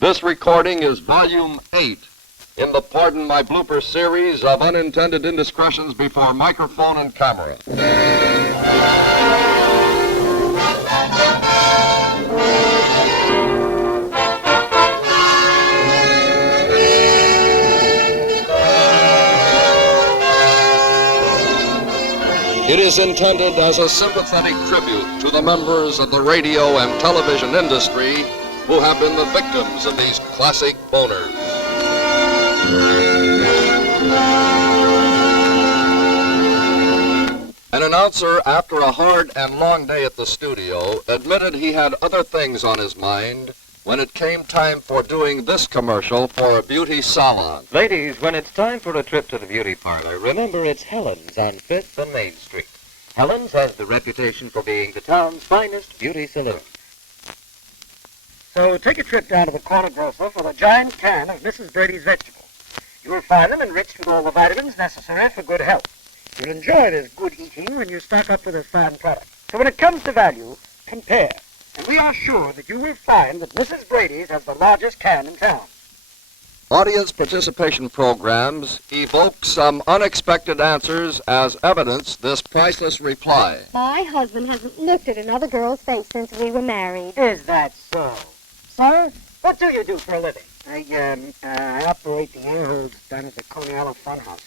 This recording is Volume 8 in the Pardon My Bloopers series of unintended indiscretions before microphone and camera. It is intended as a sympathetic tribute to the members of the radio and television industry who have been the victims of these classic boners. An announcer, after a hard and long day at the studio, admitted he had other things on his mind when it came time for doing this commercial for a beauty salon. Ladies, when it's time for a trip to the beauty parlor, remember it's Helen's on 5th and Main Street. Helen's has the reputation for being the town's finest beauty saloon. So take a trip down to the corner grocer for a giant can of Mrs. Brady's vegetables. You will find them enriched with all the vitamins necessary for good health. You'll enjoy this good eating when you stock up with this fine product. So when it comes to value, compare. And we are sure that you will find that Mrs. Brady's has the largest can in town. Audience participation programs evoke some unexpected answers as evidence this priceless reply. My husband hasn't looked at another girl's face since we were married. Is that so? Sir, what do you do for a living? I operate the air holes down at the Coney Island Funhouse.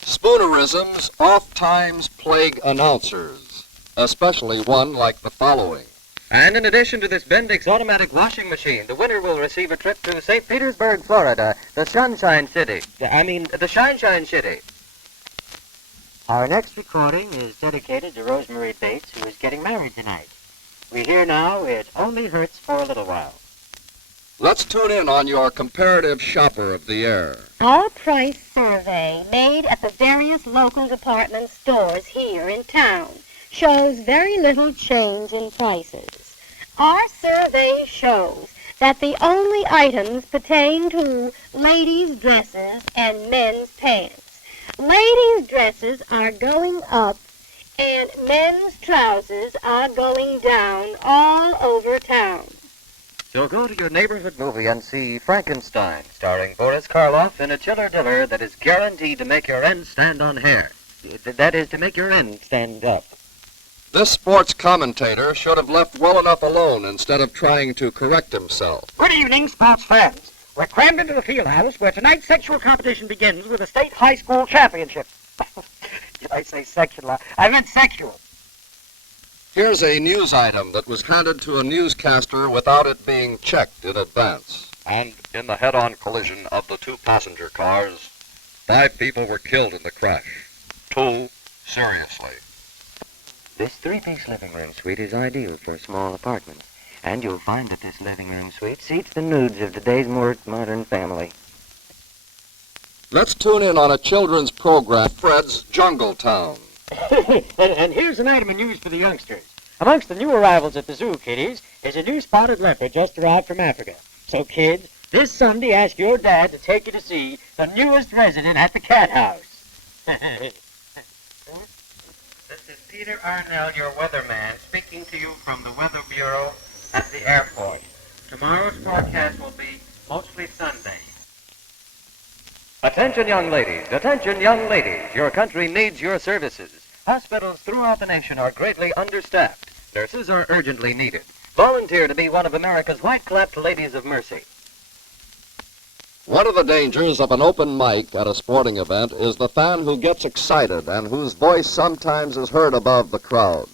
Spoonerisms oft-times plague announcers, especially one like the following. And in addition to this Bendix automatic washing machine, the winner will receive a trip to St. Petersburg, Florida, the Sunshine City. The Shine City. Our next recording is dedicated to Rosemary Bates, who is getting married tonight. We hear now it only hurts for a little while. Let's tune in on your comparative shopper of the air. Our price survey made at the various local department stores here in town shows very little change in prices. Our survey shows that the only items pertain to ladies' dresses and men's pants. Ladies' dresses are going up and men's trousers are going down all over town. So go to your neighborhood movie and see Frankenstein, starring Boris Karloff in a chiller diller that is guaranteed to make your end stand on hair. That is, to make your end stand up. This sports commentator should have left well enough alone instead of trying to correct himself. Good evening, sports fans. We're crammed into the field house where tonight's sexual competition begins with the state high school championship. Did I say sexual? I meant sexual. Here's a news item that was handed to a newscaster without it being checked in advance. And in the head-on collision of the two passenger cars, 5 people were killed in the crash. 2 seriously. This 3-piece living room suite is ideal for small apartments. And you'll find that this living room suite seats the needs of today's more modern family. Let's tune in on a children's program, Fred's Jungle Town. and here's an item of news for the youngsters. Amongst the new arrivals at the zoo, kiddies, is a new spotted leopard just arrived from Africa. So, kids, this Sunday ask your dad to take you to see the newest resident at the cat house. This is Peter Arnell, your weatherman, speaking to you from the Weather Bureau at the airport. Tomorrow's forecast will be mostly Sunday. Attention, young ladies. Attention, young ladies. Your country needs your services. Hospitals throughout the nation are greatly understaffed. Nurses are urgently needed. Volunteer to be one of America's white-clapped ladies of mercy. One of the dangers of an open mic at a sporting event is the fan who gets excited and whose voice sometimes is heard above the crowd.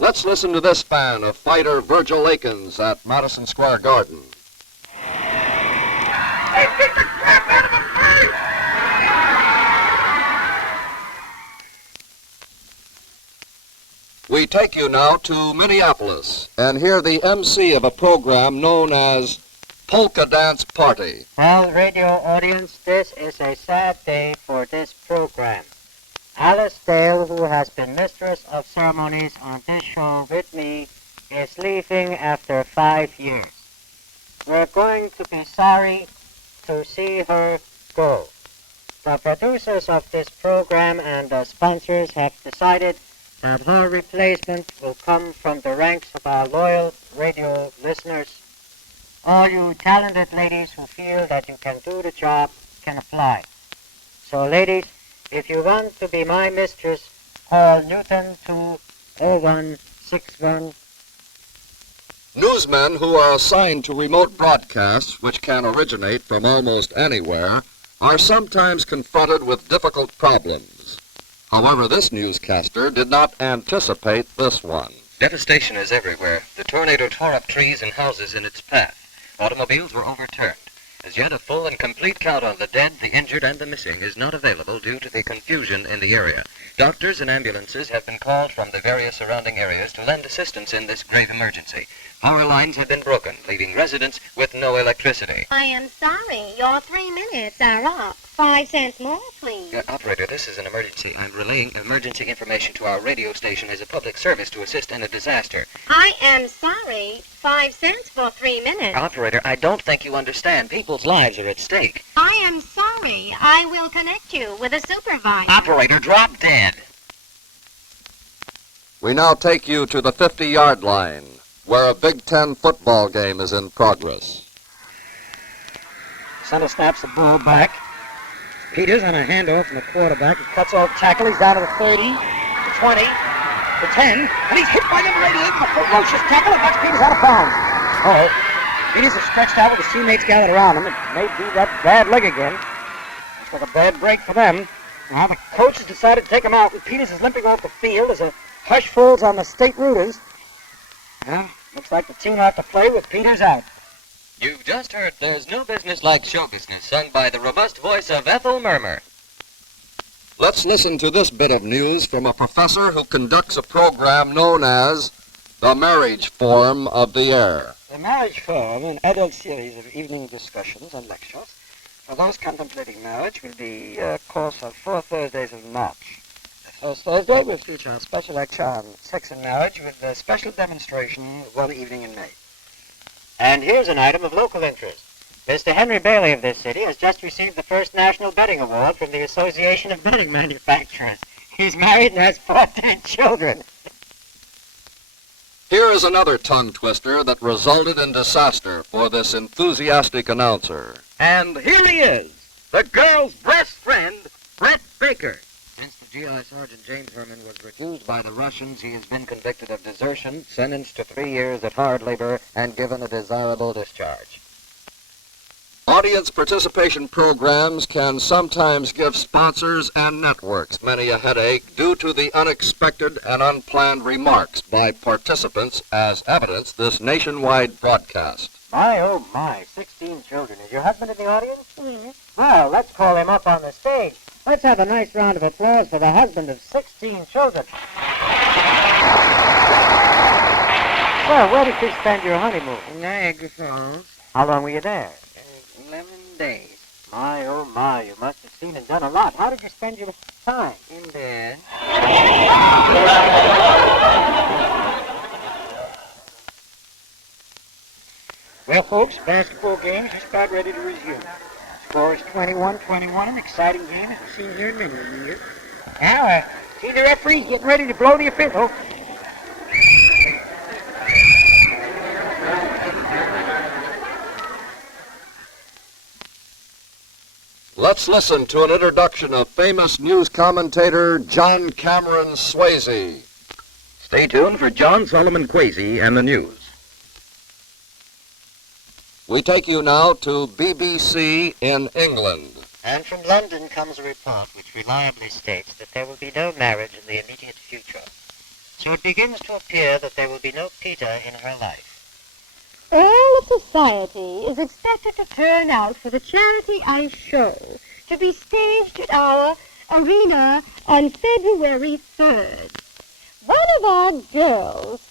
Let's listen to this fan of fighter Virgil Akins at Madison Square Garden. We take you now to Minneapolis and hear the MC of a program known as Polka Dance Party. Well, radio audience, this is a sad day for this program. Alice Dale, who has been mistress of ceremonies on this show with me, is leaving after 5 years. We're going to be sorry to see her go. The producers of this program and the sponsors have decided that her replacement will come from the ranks of our loyal radio listeners. All you talented ladies who feel that you can do the job can apply. So, ladies, if you want to be my mistress, call Newton to 0161. Newsmen who are assigned to remote broadcasts, which can originate from almost anywhere, are sometimes confronted with difficult problems. However, this newscaster did not anticipate this one. Devastation is everywhere. The tornado tore up trees and houses in its path. Automobiles were overturned. As yet, a full and complete count on the dead, the injured, and the missing is not available due to the confusion in the area. Doctors and ambulances have been called from the various surrounding areas to lend assistance in this grave emergency. Power lines have been broken, leaving residents with no electricity. I am sorry. Your 3 minutes are up. 5 cents more, please. Operator, this is an emergency. I'm relaying emergency information to our radio station as a public service to assist in a disaster. I am sorry. 5 cents for 3 minutes. Operator, I don't think you understand. People's lives are at stake. I am sorry. I will connect you with a supervisor. Operator, drop dead. We now take you to the 50-yard line, where a Big Ten football game is in progress. Center snaps the ball back. Peters on a handoff from the quarterback. He cuts off tackle. He's down to the 30, the 20, the 10, and he's hit by number 88 with a ferocious tackle, and that's Peters out of bounds. Oh, Peters is stretched out with his teammates gathered around him. It may be that bad leg again. Looks like a bad break for them. Now the coach has decided to take him out, and Peters is limping off the field as a hush falls on the state rooters. Well, looks like the team will have to play with Peters out. You've just heard There's No Business Like Show Business, sung by the robust voice of Ethel Mermer. Let's listen to this bit of news from a professor who conducts a program known as the Marriage Forum of the Air. The Marriage Forum, an adult series of evening discussions and lectures for those contemplating marriage, will be a course of 4 Thursdays of March. The first Thursday will feature a special lecture on sex and marriage with a special demonstration one evening in May. And here's an item of local interest. Mr. Henry Bailey of this city has just received the first National Betting Award from the Association of Betting Manufacturers. He's married and has 14 children. Here is another tongue twister that resulted in disaster for this enthusiastic announcer. And here he is, the girl's best friend, Brett Baker. Since the GI Sergeant James Herman was refused by the Russians, he has been convicted of desertion, sentenced to 3 years at hard labor, and given a desirable discharge. Audience participation programs can sometimes give sponsors and networks many a headache due to the unexpected and unplanned remarks by participants, as evidence this nationwide broadcast. My, oh my, 16 children. Is your husband in the audience? Yes. Well, let's call him up on the stage. Let's have a nice round of applause for the husband of 16 children. Well, where did you spend your honeymoon? In Niagara Falls, How long were you there? 11 days. My, oh my, you must have seen and done a lot. How did you spend your time? In bed. Well, folks, basketball game is just about ready to resume. Score is 21-21, an exciting game as we've seen here in many years. Now, see the referee's getting ready to blow the official. Let's listen to an introduction of famous news commentator John Cameron Swayze. Stay tuned for John Solomon Quasey and the news. We take you now to BBC in England. And from London comes a report which reliably states that there will be no marriage in the immediate future. So it begins to appear that there will be no Peter in her life. All of society is expected to turn out for the Charity Ice Show to be staged at our arena on February 3rd. One of our girls,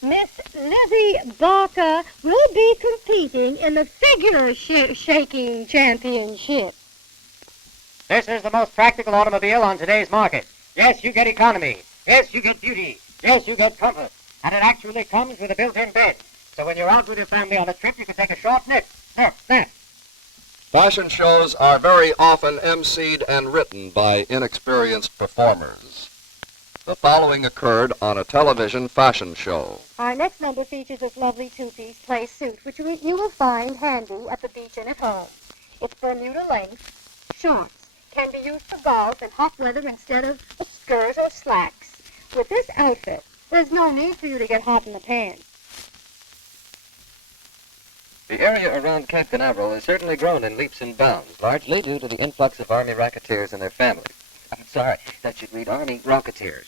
Miss Lizzie Barker, will be competing in the figure shaking championship. This is the most practical automobile on today's market. Yes, you get economy. Yes, you get beauty. Yes, you get comfort. And it actually comes with a built-in bed. So when you're out with your family on a trip, you can take a short nap. Fashion shows are very often emceed and written by inexperienced performers. The following occurred on a television fashion show. Our next number features this lovely two-piece play suit, which you will find handy at the beach and at home. It's Bermuda length, shorts, can be used for golf and hot weather instead of a skirt or slacks. With this outfit, there's no need for you to get hot in the pants. The area around Cape Canaveral has certainly grown in leaps and bounds, largely due to the influx of Army racketeers and their families. I'm sorry, that should read Army Rocketeers.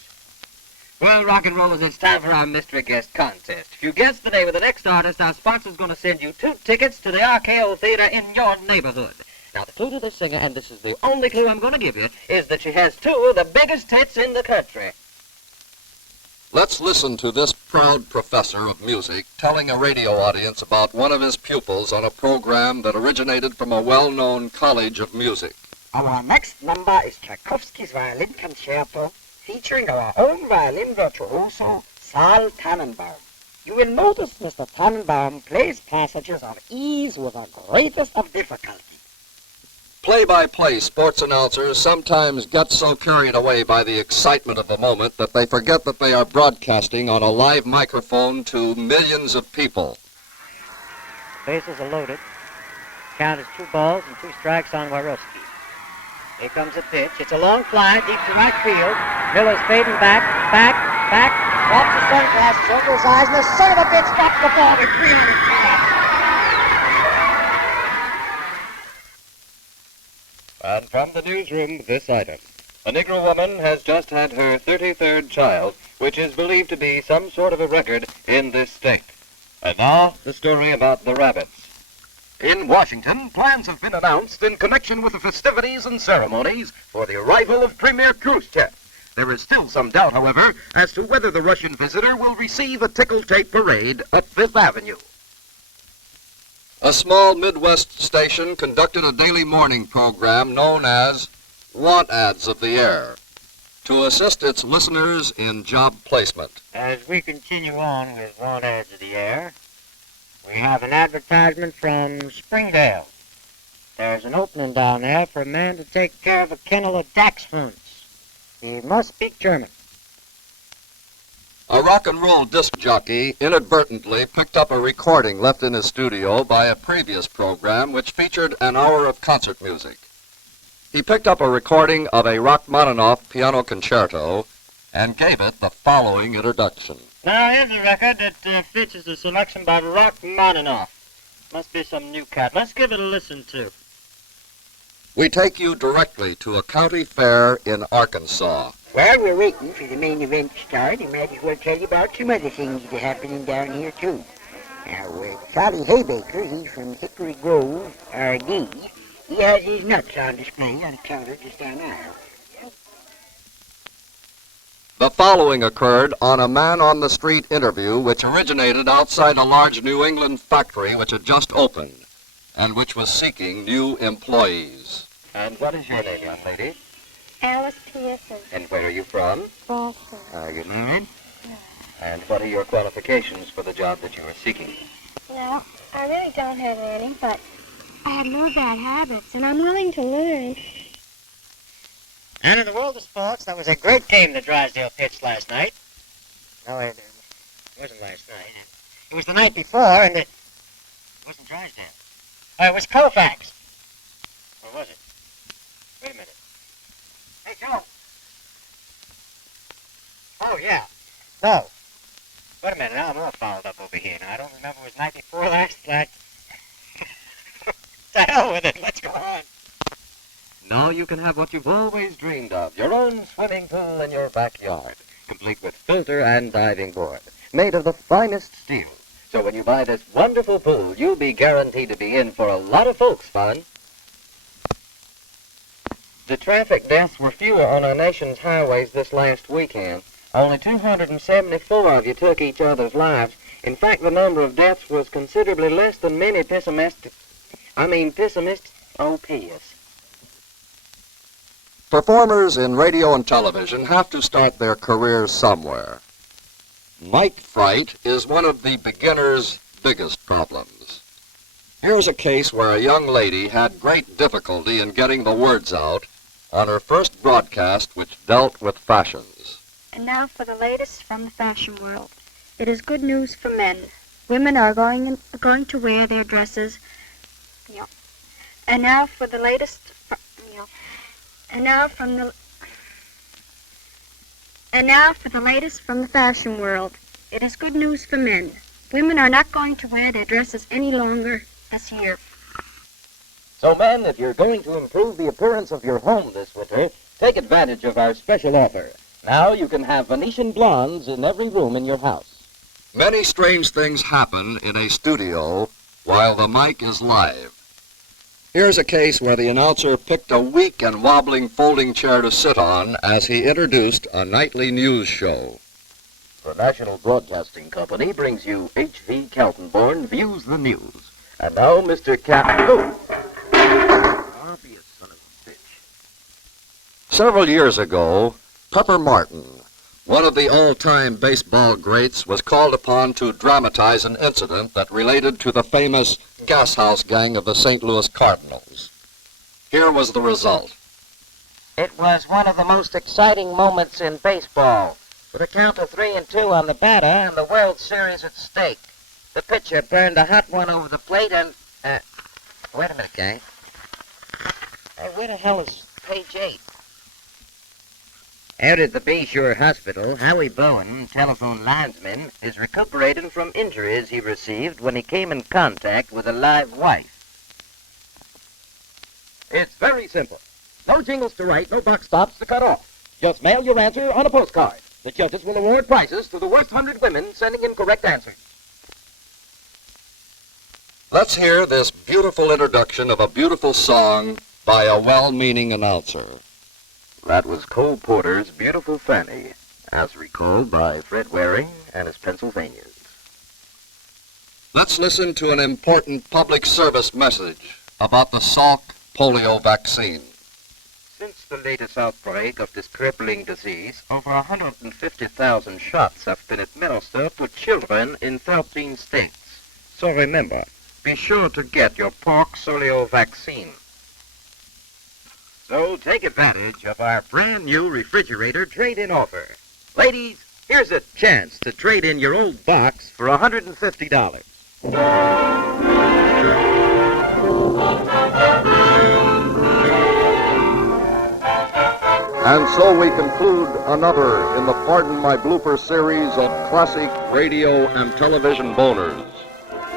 Well, rock and rollers, it's time for our mystery guest contest. If you guess the name of the next artist, our sponsor's going to send you 2 tickets to the RKO Theater in your neighborhood. Now, the clue to this singer, and this is the only clue I'm going to give you, is that she has 2 of the biggest hits in the country. Let's listen to this proud professor of music telling a radio audience about one of his pupils on a program that originated from a well-known college of music. Our next number is Tchaikovsky's Violin Concerto, featuring our own violin virtuoso, Saul Tannenbaum. You will notice Mr. Tannenbaum plays passages of ease with the greatest of difficulty. Play-by-play sports announcers sometimes get so carried away by the excitement of the moment that they forget that they are broadcasting on a live microphone to millions of people. Bases are loaded. Count is 2 balls and 2 strikes on Warowski. Here comes a pitch. It's a long fly deep to right field. Miller's fading back, drops his sunglasses over his eyes, and the son of a bitch drops the ball with 300 feet. And from the newsroom, this item. A Negro woman has just had her 33rd child, which is believed to be some sort of a record in this state. And now, the story about the rabbits. In Washington, plans have been announced in connection with the festivities and ceremonies for the arrival of Premier Khrushchev. There is still some doubt, however, as to whether the Russian visitor will receive a tickle-tape parade at Fifth Avenue. A small Midwest station conducted a daily morning program known as Want Ads of the Air to assist its listeners in job placement. As we continue on with Want Ads of the Air, we have an advertisement from Springdale. There's an opening down there for a man to take care of a kennel of dachshunds. He must speak German. A rock and roll disc jockey inadvertently picked up a recording left in his studio by a previous program which featured an hour of concert music. He picked up a recording of a Rachmaninoff piano concerto and gave it the following introduction. Now, here's a record that features a selection by Rachmaninoff. Must be some new cat. Let's give it a listen to. We take you directly to a county fair in Arkansas. While we're waiting for the main event to start, I might as well tell you about some other things that are happening down here, too. Now, Charlie Haybaker, he's from Hickory Grove, R.D. He has his nuts on display on a counter just down there. The following occurred on a man-on-the-street interview which originated outside a large New England factory which had just opened and which was seeking new employees. And what is your name, young lady? Alice Pearson, And where are you from? Boston. Are you married? And what are your qualifications for the job that you are seeking? No, I really don't have any, but I have no bad habits, and I'm willing to learn. And in the world of sports, that was a great game that Drysdale pitched last night. No, it wasn't last night. It was the night before, and it wasn't Drysdale. It was Koufax. Or was it? Wait a minute. Hey, Joe. Oh, yeah. No. Wait a minute. I'm all fouled up over here. Now, I don't remember it was night before last night. To hell with it. Let's go on. Now you can have what you've always dreamed of, your own swimming pool in your backyard, complete with filter and diving board, made of the finest steel. So when you buy this wonderful pool, you'll be guaranteed to be in for a lot of folks' fun. The traffic deaths were fewer on our nation's highways this last weekend. Only 274 of you took each other's lives. In fact, the number of deaths was considerably less than many pessimists OPs. Performers in radio and television have to start their careers somewhere. Mic fright is one of the beginner's biggest problems. Here's a case where a young lady had great difficulty in getting the words out on her first broadcast which dealt with fashions. And now for the latest from the fashion world. It is good news for men. Women are going to wear their dresses. And now for the latest. And now for the latest from the fashion world. It is good news for men. Women are not going to wear their dresses any longer this year. So, men, if you're going to improve the appearance of your home this winter, take advantage of our special offer. Now you can have Venetian blondes in every room in your house. Many strange things happen in a studio while the mic is live. Here's a case where the announcer picked a weak and wobbling folding chair to sit on as he introduced a nightly news show. The National Broadcasting Company brings you H.V. Kaltenborn Views the News. And now, Mr. Obvious son of a bitch. Several years ago, Pepper Martin, one of the all-time baseball greats, was called upon to dramatize an incident that related to the famous gas house gang of the St. Louis Cardinals. Here was the result. It was one of the most exciting moments in baseball. With a count of 3-2 on the batter and the World Series at stake. The pitcher burned a hot one over the plate and... wait a minute, gang. Hey, where the hell is page 8? Out at the Bay Shore Hospital, Howie Bowen, telephone linesman, is recuperating from injuries he received when he came in contact with a live wife. It's very simple. No jingles to write, no box stops to cut off. Just mail your answer on a postcard. The judges will award prizes to the worst 100 women sending in correct answers. Let's hear this beautiful introduction of a beautiful song by a well-meaning announcer. That was Cole Porter's Beautiful Fanny, as recalled by Fred Waring and his Pennsylvanians. Let's listen to an important public service message about the Salk polio vaccine. Since the latest outbreak of this crippling disease, over 150,000 shots have been administered to children in 13 states. So remember, be sure to get your polio vaccine. So take advantage of our brand new refrigerator trade-in offer. Ladies, here's a chance to trade in your old box for $150. And so we conclude another in the Pardon My Blooper series of classic radio and television boners.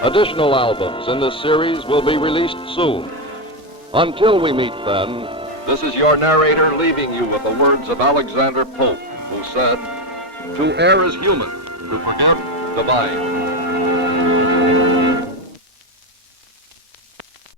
Additional albums in this series will be released soon. Until we meet then, this is your narrator leaving you with the words of Alexander Pope, who said, "To err is human, to forget divine."